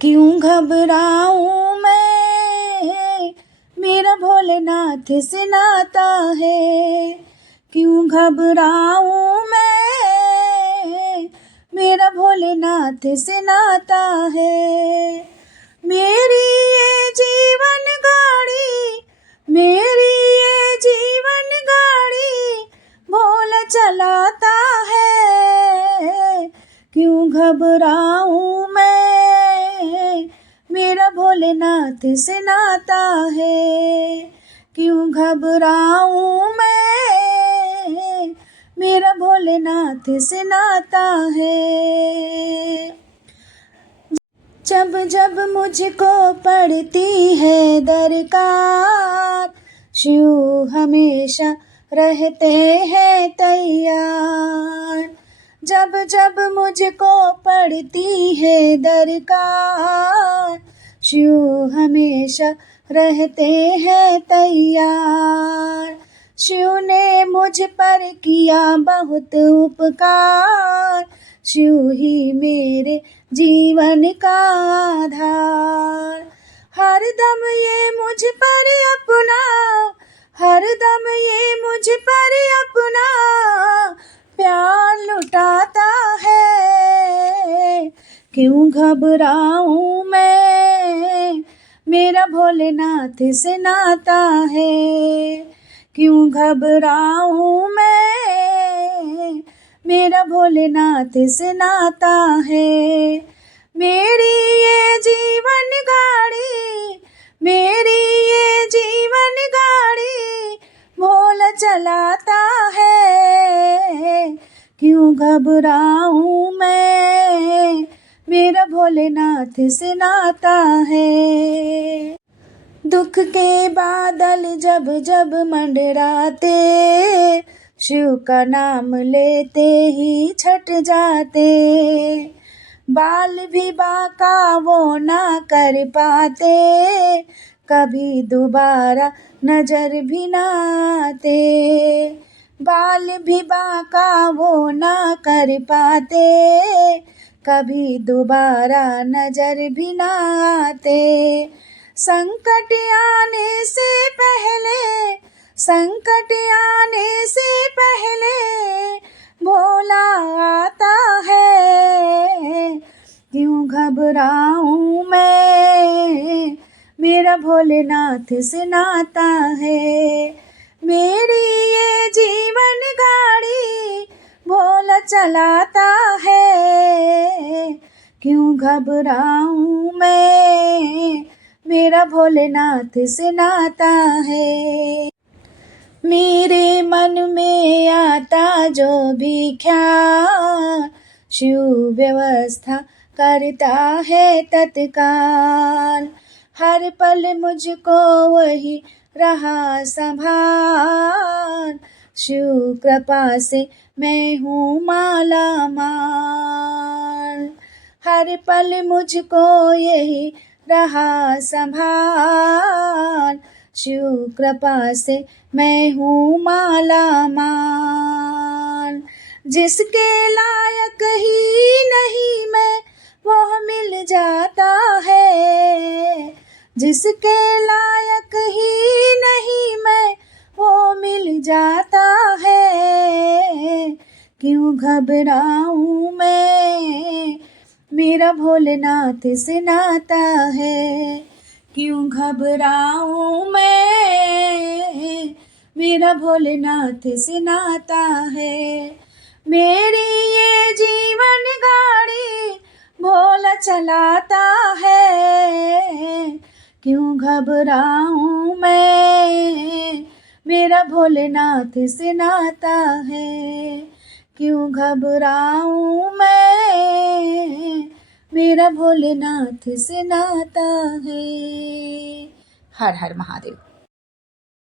क्यों घबराऊं मैं, मेरा भोलेनाथ से नाता है। क्यों घबराऊं मैं, मेरा भोलेनाथ से नाता है। मेरी ये जीवन गाड़ी, मेरी ये जीवन गाड़ी भोला चलाता है। क्यों घबराऊं मैं, मेरा भोलेनाथ से नाता है। क्यों घबराऊं मैं, मेरा भोलेनाथ से नाता है। जब जब मुझको पड़ती है दरकार, शिव हमेशा रहते हैं तैयार। जब जब मुझको पड़ती है दरकार, शिव हमेशा रहते हैं तैयार। शिव ने मुझ पर किया बहुत उपकार, शिव ही मेरे जीवन का आधार। हर दम ये मुझ पर अपना, हर दम ये मुझ पर अपना प्यार लुटाता है। क्यों घबराऊं मैं, मेरा भोलेनाथ से नाता है। क्यों घबराऊं मैं, मेरा भोलेनाथ से नाता है। मेरी ये जीवन गाड़ी, मेरी ये जीवन गाड़ी भोला चलाता है। क्यों घबराऊं मैं, मेरा भोलेनाथ से नाता है। दुख के बादल जब जब मंडराते, शिव का नाम लेते ही छट जाते। बाल भी बांका वो ना कर पाते, कभी दोबारा नजर भी ना आते। बाल भी बांका वो ना कर पाते, कभी दोबारा नजर भी ना आते। संकट आने से पहले, संकट आने से पहले भोला आता है। क्यों घबराऊं मैं, मेरा भोलेनाथ से नाता है। मेरी ये जीवन गाड़ी भोला चलाता है। क्यों घबराऊं मैं, मेरा भोलेनाथ से नाता है। मेरे मन में आता जो भी ख्याल, शिव व्यवस्था करता है तत्काल। हर पल मुझको वही रहा संभाल, शिव कृपा से मैं हूँ माला माल। हर पल मुझको यही रहा संभाल, शिव कृपा से मैं हूँ माला माल। जिसके लायक ही नहीं मैं वह मिल जाता है। जिसके लायक ही नहीं मैं वो मिल जाता है। क्यों घबराऊं मैं, मेरा भोलेनाथ से नाता है। क्यों घबराऊं मैं, मेरा भोलेनाथ से नाता है। मेरी ये जीवन गाड़ी भोला चलाता है। क्यों घबराऊं मैं, मेरा भोलेनाथ से नाता है। क्यों घबराऊं मैं, मेरा भोलेनाथ से नाता है। हर हर महादेव।